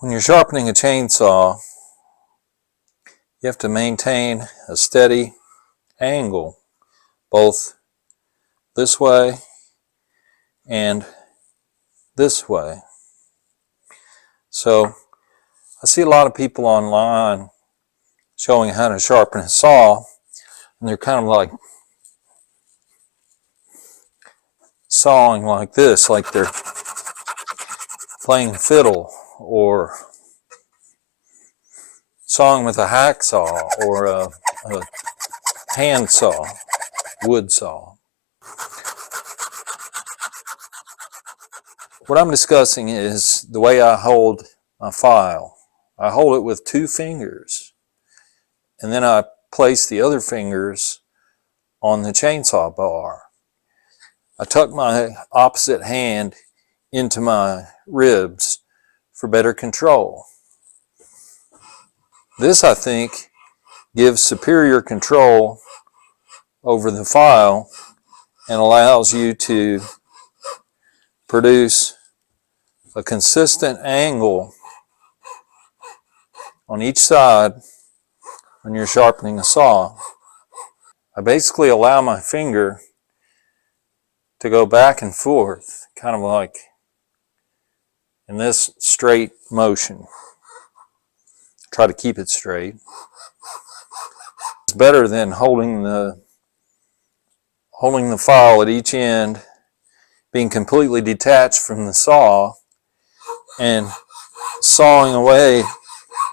When you're sharpening a chainsaw, you have to maintain a steady angle, both this way and this way. So I see a lot of people online showing how to sharpen a saw, and they're kind of like sawing like this, like they're playing fiddle, or sawing with a hacksaw or a hand saw, wood saw. What I'm discussing is the way I hold my file. I hold it with 2 fingers, and then I place the other fingers on the chainsaw bar. I tuck my opposite hand into my ribs for better control. This, I think, gives superior control over the file and allows you to produce a consistent angle on each side when you're sharpening a saw. I basically allow my finger to go back and forth, kind of like in this straight motion. Try to keep it straight. It's better than holding the file at each end, being completely detached from the saw and sawing away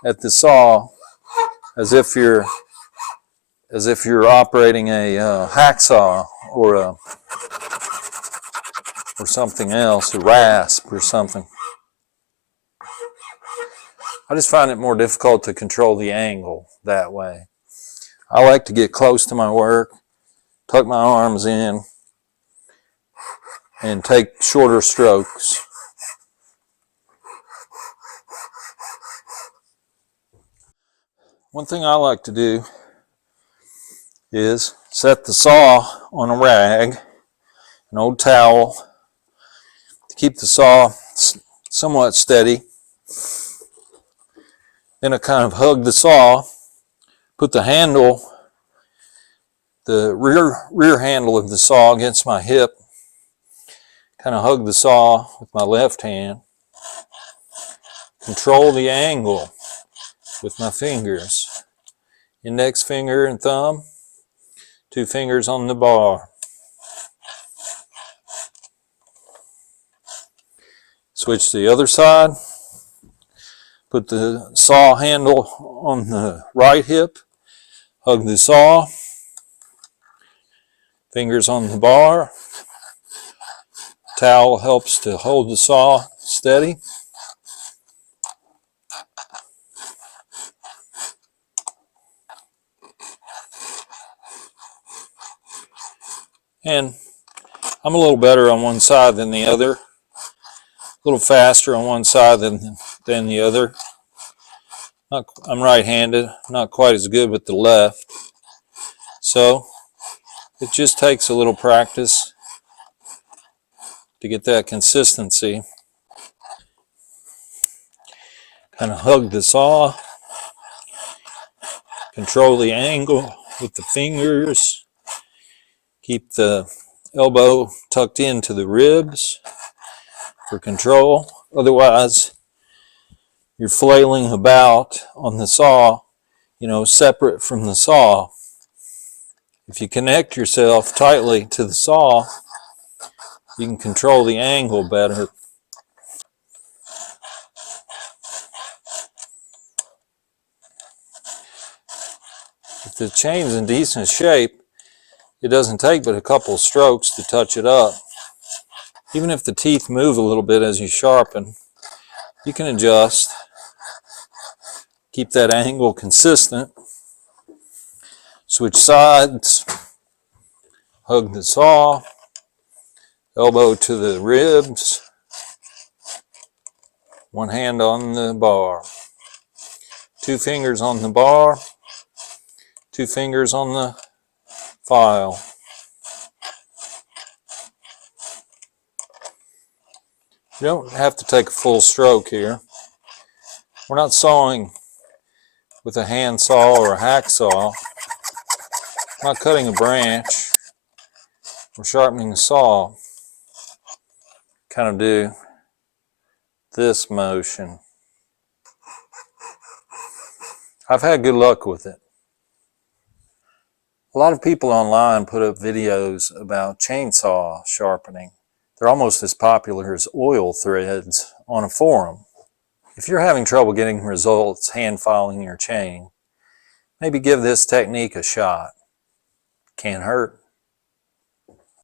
at the saw as if you're operating a hacksaw or something else, a rasp or something. I just find it more difficult to control the angle that way. I like to get close to my work, tuck my arms in, and take shorter strokes. One thing I like to do is set the saw on a rag, an old towel, to keep the saw somewhat steady. Then I kind of hug the saw, put the handle, the rear handle of the saw against my hip, kind of hug the saw with my left hand, control the angle with my fingers, index finger and thumb, 2 fingers on the bar. Switch to the other side, put the saw handle on the right hip, hug the saw, fingers on the bar. Towel helps to hold the saw steady. And I'm a little better on one side than the other, a little faster on one side than the other. I'm right-handed, not quite as good with the left. So it just takes a little practice to get that consistency. Kind of hug the saw, control the angle with the fingers, keep the elbow tucked into the ribs for control. Otherwise, you're flailing about on the saw, separate from the saw. If you connect yourself tightly to the saw, you can control the angle better. If the chain's in decent shape, it doesn't take but a couple strokes to touch it up. Even if the teeth move a little bit as you sharpen, you can adjust, keep that angle consistent, switch sides, hug the saw, elbow to the ribs, one hand on the bar, 2 fingers on the bar, 2 fingers on the file. You don't have to take a full stroke here. We're not sawing with a handsaw or a hacksaw. We're not cutting a branch. We're sharpening the saw. Kind of do this motion. I've had good luck with it. A lot of people online put up videos about chainsaw sharpening. They're almost as popular as oil threads on a forum. If you're having trouble getting results hand filing your chain, maybe give this technique a shot. Can't hurt.